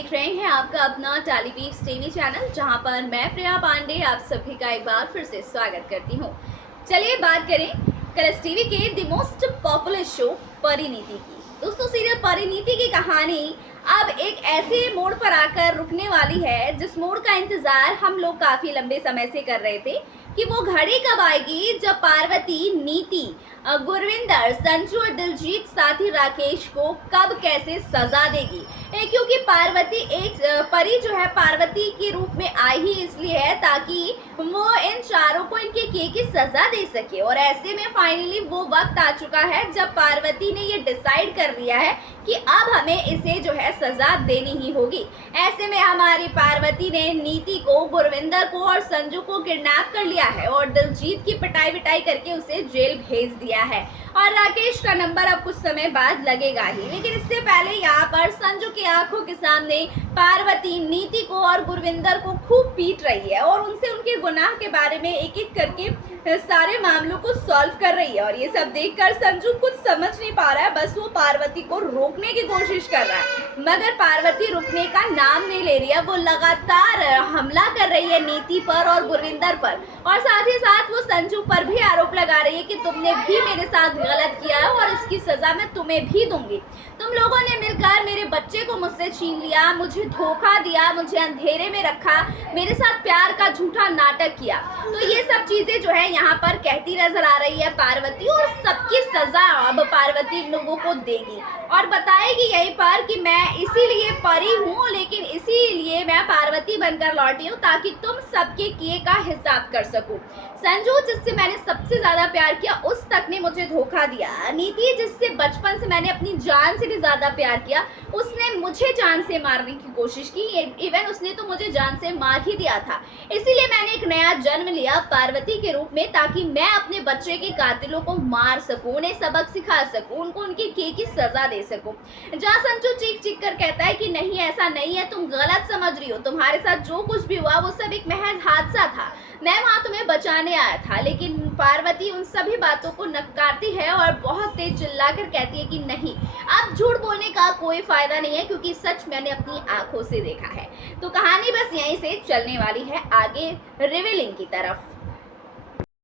देख रहे हैं आपका अपना टेलीवीज टीवी चैनल, जहां पर मैं प्रिया पांडे आप सभी का एक बार फिर से स्वागत करती हूं। चलिए बात करें कलर्स टीवी के the most popular show Parineeti की। दोस्तों, सीरियल परिणीति की कहानी अब एक ऐसे मोड़ पर आकर रुकने वाली है जिस मोड़ का इंतजार हम लोग काफी लंबे समय से कर रहे थे कि वो घड़ी कब आएगी जब पार्वती, नीति, गुरविंदर, संजू और दिलजीत साथ ही राकेश को कब कैसे सजा देगी। क्योंकि पार्वती एक परी जो है पार्वती के रूप में आई ही इसलिए है ताकि वो इन चारों को इनके किए की सजा दे सके। और ऐसे में फाइनली वो वक्त आ चुका है जब पार्वती ने ये डिसाइड कर लिया है कि अब हमें इसे जो है सजा देनी ही होगी। ऐसे में हमारी पार्वती ने नीति को, गुरविंदर को और संजू को किडनैप कर लिया है और दिलजीत की पिटाई विटाई करके उसे जेल भेज दिया है। और राकेश का नंबर अब कुछ समय बाद लगेगा ही, लेकिन इससे पहले यहाँ पर संजू की आंखों के सामने पार्वती नीति को और गुरविंदर को खूब पीट रही है और उनसे उनके गुनाह के बारे में एक एक करके सारे मामलों को सॉल्व कर रही है। और ये सब देखकर संजू कुछ समझ नहीं पा रहा है, बस वो पार्वती को रोकने की कोशिश कर रहा है, मगर पार्वती रुकने का नाम नहीं ले रही है। वो लगातार हमला कर रही है नीति पर और गुरविंदर पर, और साथ ही साथ वो संजू पर भी आरोप लगा रही है कि तुमने भी मेरे साथ गलत किया है और इसकी सजा मैं तुम्हें भी दूंगी। तुम लोगों ने मिलकर मेरे बच्चे को मुझसे छीन लिया, मुझे धोखा दिया, मुझे अंधेरे में रखा, मेरे साथ प्यार का झूठा नाटक किया। तो ये सब चीजें जो है यहाँ पर कहती नजर आ रही है पार्वती, और सबकी सजा अब पार्वती लोगों को देगी और बताएगी यहीं पर कि मैं इसीलिए परी हूँ, लेकिन इसीलिए मैं पार्वती बनकर लौटी हूँ ताकि तुम सबके किए का हिसाब कर सकूं। संजू, जिससे मैंने सबसे ज्यादा प्यार किया, उस तक ने मुझे धोखा दिया। नीति, जिससे बचपन से मैंने अपनी जान से भी ज्यादा प्यार किया, उसने मुझे जान से मारने की कोशिश की, इवन उसने तो मुझे जान से मार ही दिया था। इसीलिए मैंने एक नया जन्म लिया पार्वती के रूप में, ताकि मैं अपने बच्चे के कातिलों को मार सकूं, उन्हें सबक सिखा सकूं, उनको उनके किए की सजा दे सकूं। जहाँ संजू चीख चीख कर कहता है कि नहीं, ऐसा नहीं है, तुम गलत समझ रही हो, तुम्हारे साथ जो कुछ भी हुआ वो सब एक महज हादसा था, मैं वहां तुम्हें बचाने आया था। लेकिन पार्वती उन सभी बातों को नकारती है और बहुत तेज चिल्लाकर कहती है कि नहीं, अब झूठ बोलने का कोई फायदा नहीं है, क्योंकि सच मैंने अपनी आंखों से देखा है। तो कहानी बस यहीं से चलने वाली है आगे रिवीलिंग की तरफ।